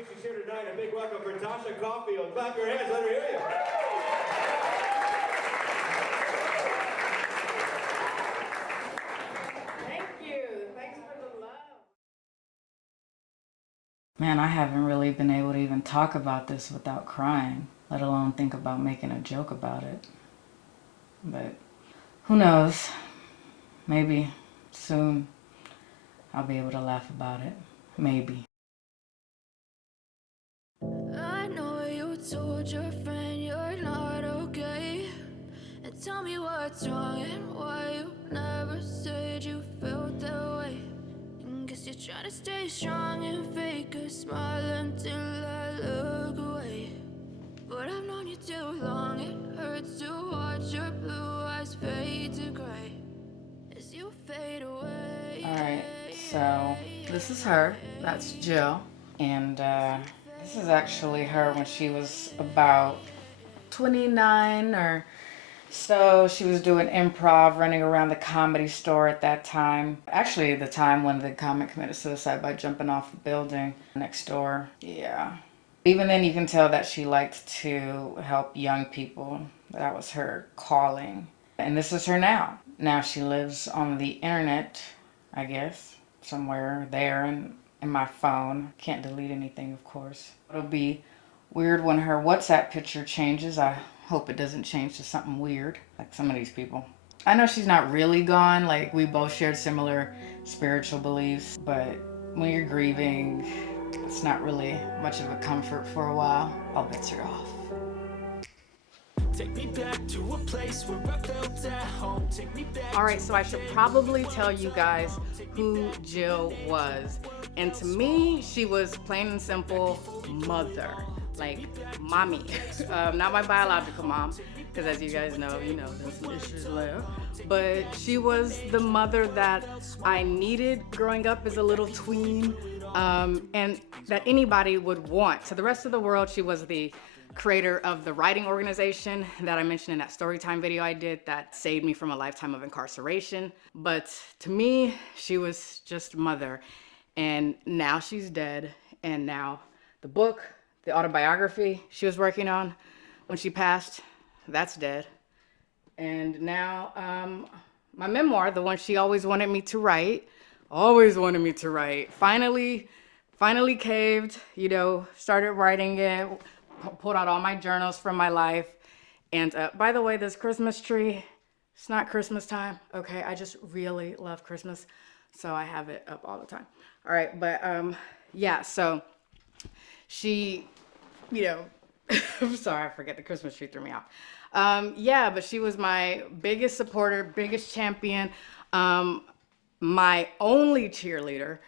pleased she's here tonight. A big welcome for Tasha Caufield. Clap your hands, let her hear you. Thank you. Thanks for the love. Man, I haven't really been able to even talk about this without crying, let alone think about making a joke about it. But who knows? Maybe soon I'll be able to laugh about it. Maybe. I know you told your friend you're not okay, and tell me what's wrong and why you never said you felt that way. And guess you're trying to stay strong and fake a smile until I look away. But I've known you too long, it hurts to watch your blue eyes fade to gray as you fade away. Alright, so this is her. That's Jill. And this is actually her when she was about 29 or so. She was doing improv, running around the Comedy Store at that time. Actually, the time when the comic committed suicide by jumping off the building next door. Yeah. Even then, you can tell that she liked to help young people. That was her calling. And this is her now. Now she lives on the internet, I guess, somewhere there in my phone. Can't delete anything, of course. It'll be weird when her WhatsApp picture changes. I hope it doesn't change to something weird, like some of these people. I know she's not really gone, like we both shared similar spiritual beliefs, but when you're grieving, it's not really much of a comfort for a while. All bets are off. Take me back to a place where I felt at home. Take me back. All right, so I should probably tell you guys who Jill was. And to me, she was plain and simple mother, like mommy. Not my biological mom, because as you guys know, there's some issues there. But she was the mother that I needed growing up as a little tween, and that anybody would want. To the rest of the world, she was the creator of the writing organization that I mentioned in that storytime video I did that saved me from a lifetime of incarceration. But to me, she was just mother. And now she's dead. And now the book, the autobiography she was working on when she passed, that's dead. And now my memoir, the one she always wanted me to write, finally caved, started writing it, pulled out all my journals from my life. And by the way, this Christmas tree, it's not Christmas time, okay? I just really love Christmas, so I have it up all the time. All right, but yeah, so she, I'm sorry, I forget, the Christmas tree threw me off. Yeah, but she was my biggest supporter, biggest champion, my only cheerleader.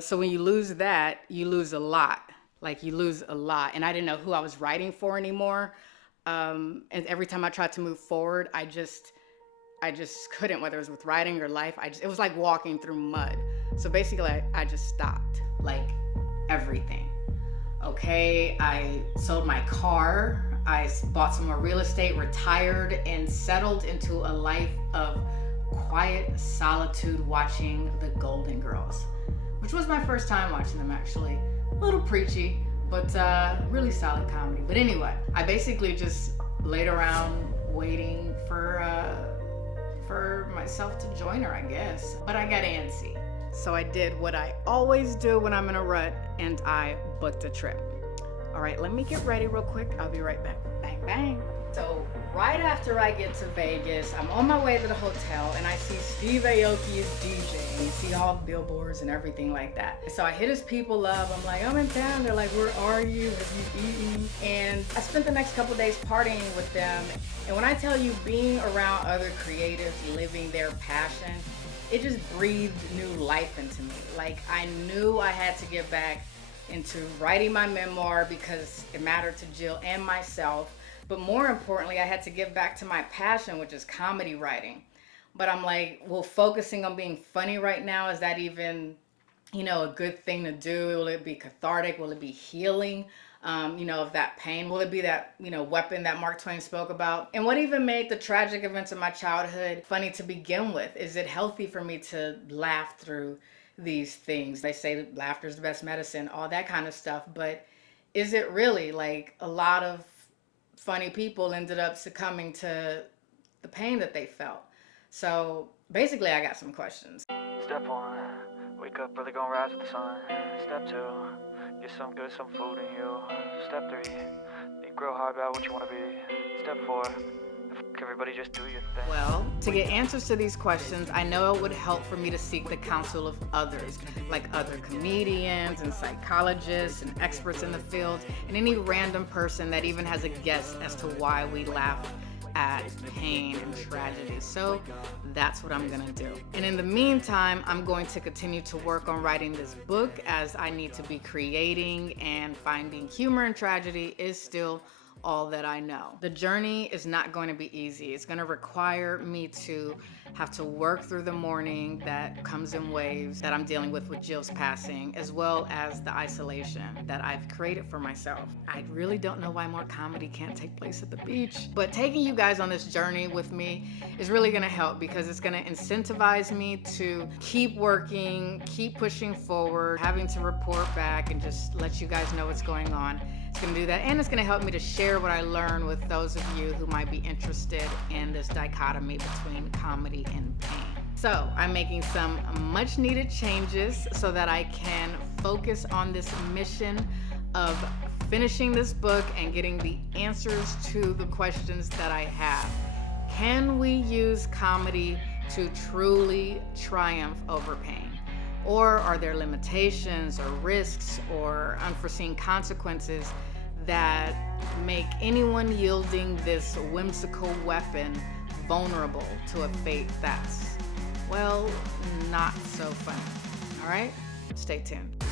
So when you lose that, you lose a lot. Like, you lose a lot. And I didn't know who I was writing for anymore. And every time I tried to move forward, I just couldn't, whether it was with writing or life. It was like walking through mud. So basically, I just stopped, like everything. Okay, I sold my car. I bought some more real estate, retired, and settled into a life of quiet solitude watching The Golden Girls, which was my first time watching them, actually. A little preachy, but really solid comedy. But anyway, I basically just laid around waiting for myself to join her, I guess. But I got antsy. So I did what I always do when I'm in a rut, and I booked a trip. All right, let me get ready real quick. I'll be right back. Bang, bang. So right after I get to Vegas, I'm on my way to the hotel, and I see Steve Aoki is DJing. You see all the billboards and everything like that. So I hit his people up. I'm like, I'm in town. They're like, where are you? Have you eaten? And I spent the next couple days partying with them. And when I tell you, being around other creatives, living their passion, it just breathed new life into me. Like, I knew I had to get back into writing my memoir because it mattered to Jill and myself. But more importantly, I had to give back to my passion, which is comedy writing. But I'm like, well, focusing on being funny right now, is that even, a good thing to do? Will it be cathartic? Will it be healing, of that pain? Will it be that, weapon that Mark Twain spoke about? And what even made the tragic events of my childhood funny to begin with? Is it healthy for me to laugh through these things. They say that laughter is the best medicine, all that kind of stuff, but is it really? Like, a lot of funny people ended up succumbing to the pain that they felt. So basically, I got some questions. Step 1, wake up early, gonna rise with the sun. Step 2, get some food in you. Step 3, think real hard about what you want to be. Step 4, everybody just do your thing. Well, to get answers to these questions, I know it would help for me to seek the counsel of others, like other comedians and psychologists and experts in the field, and any random person that even has a guess as to why we laugh at pain and tragedy. So that's what I'm gonna do. And in the meantime, I'm going to continue to work on writing this book, as I need to be creating, and finding humor in tragedy is still all that I know. The journey is not going to be easy. It's going to require me to have to work through the mourning that comes in waves that I'm dealing with Jill's passing, as well as the isolation that I've created for myself. I really don't know why more comedy can't take place at the beach, but taking you guys on this journey with me is really going to help, because it's going to incentivize me to keep working, keep pushing forward, having to report back and just let you guys know what's going on. It's gonna do that, and it's gonna help me to share what I learned with those of you who might be interested in this dichotomy between comedy and pain. So I'm making some much needed changes so that I can focus on this mission of finishing this book and getting the answers to the questions that I have. Can we use comedy to truly triumph over pain? Or are there limitations or risks or unforeseen consequences that make anyone yielding this whimsical weapon vulnerable to a fate that's, well, not so fun? All right, stay tuned.